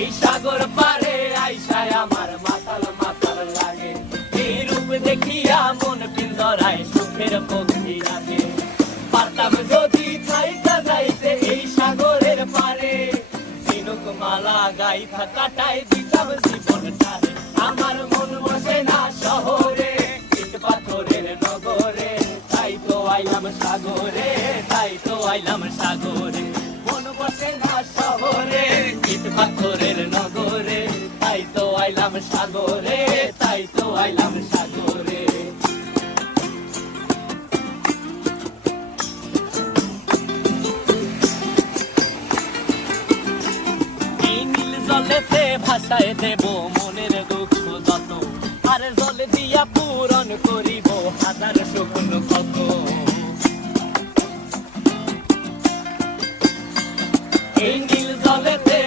এই সাগর পারে আইসায় আমার মাতাল মাতাল লাগে, এই রূপ দেখিয়া মন পিঞ্জরায় সুখের পক্ষী রাখে। পারতাম যদি থাইকা যাইতে এই সাগরের পারে, ঝিনুক মালা গাইথা কাটাই দিতাম জীবনটারে। আমার মন বসে না শহরে, ইট পাথরের নগরে, তাই তো আইলাম সাগরে, তাই তো আইলাম সাগরে। মন বসে না শহরে, ইট পাথরের নগরে, তাই তো আইলাম সাগরে, তাই তো আইলাম সাগরে। এই নীল জলেতে ভাসায় দেব মনের দুঃখ যত, আর জলে দিয়া পূরণ করিব হাজার স্বপ্ন কত। এই নীল জলেতে